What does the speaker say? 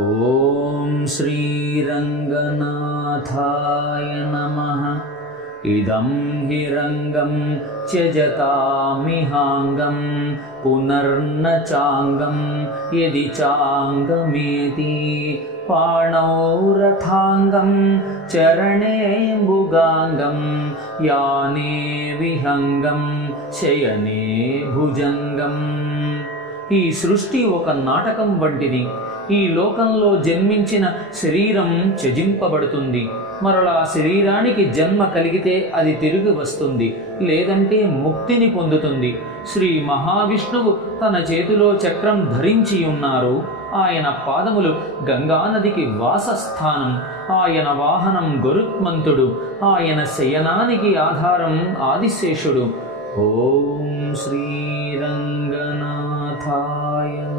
ఓం శ్రీరంగనాథాయ నమః. ఇదం హి రంగం త్యజతామిహాంగం పునర్న చాంగం యది చాంగమేతి పాణౌ రథాంగం చరణేంబుగాంగం యానే విహంగం శయనే భుజంగం. ఈ సృష్టి ఒక నాటకం వంటిది. ఈ లోకంలో జన్మించిన శరీరం త్యజింపబడుతుంది. మరలా శరీరానికి జన్మ కలిగితే అది తిరిగి వస్తుంది, లేదంటే ముక్తిని పొందుతుంది. శ్రీ మహావిష్ణువు తన చేతిలో చక్రం ధరించి ఉన్నారు. ఆయన పాదములు గంగానదికి వాసస్థానం. ఆయన వాహనం గరుత్మంతుడు. ఆయన శయనానికి ఆధారం ఆదిశేషుడు. ఓం శ్రీరంగనాథాయ